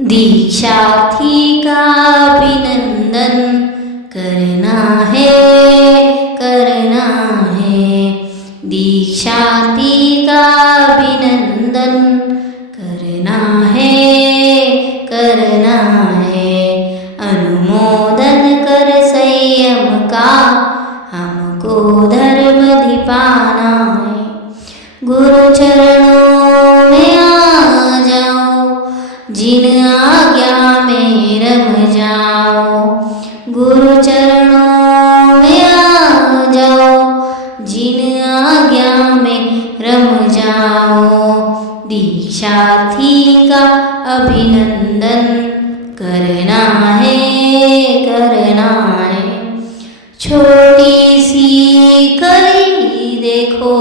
दीक्षार्थी का अभिनंदन करना है, करना है। दीक्षार्थी का अभिनंदन करना है, करना है। अनुमोदन कर संयम का हमको धर्म दीपाना है। गुरु चरणों में आ जाओ, जिन आज्ञा में रम जाओ। गुरु चरणों में आ जाओ, जिन आज्ञा में रम जाओ। दीक्षार्थी का अभिनंदन करना है, करना है। छोटी सी कली देखो,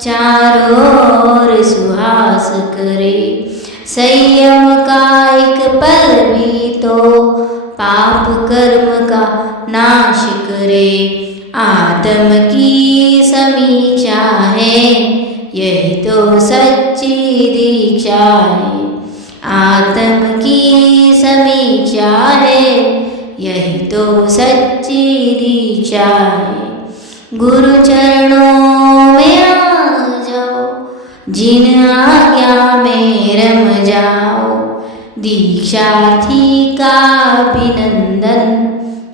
चारों ओर सुहास करे। संयम का एक पल भी तो पाप कर्म का नाश करे। आत्म की समीक्षा है, यही तो सच्ची दीक्षा है। आत्म की समीक्षा है, यही तो सच्ची दीक्षा है। गुरु चरणों में आ जाओ, जिन आज्ञा में रम जाओ। दीक्षार्थी का अभिनंदन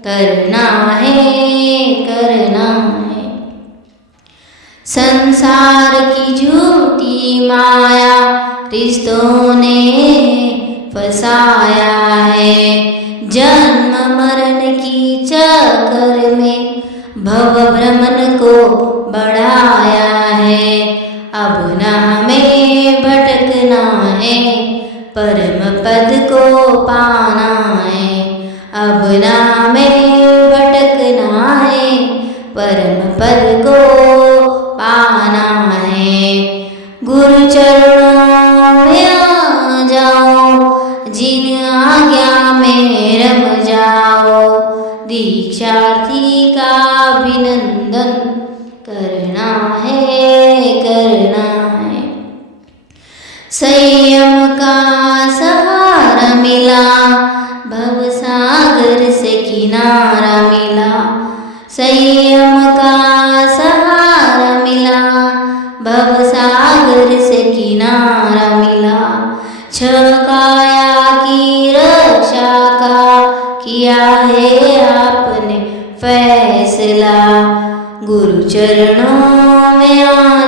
करना है, करना है। संसार की झूठी माया रिश्तों ने फसाया है। जन्म मरण की चक्कर में भव भ्रमण को बढ़ाया है। अब न हमें भटकना है, परम पद को पाना है। अब न हमें भटकना है, परम पद को पाना है। गुरु चरणों में आ जाओ, जिन आज्ञा में रम जाओ। दीक्षार्थी का अभिनंदन करना है, करना है। संयम का सहारा मिला, भवसागर से किनारा मिला। संयम का सहारा मिला, भवसागर से किनारा मिला। छह काया की रक्षा का किया है आपने फैसला। गुरु चरणों में आ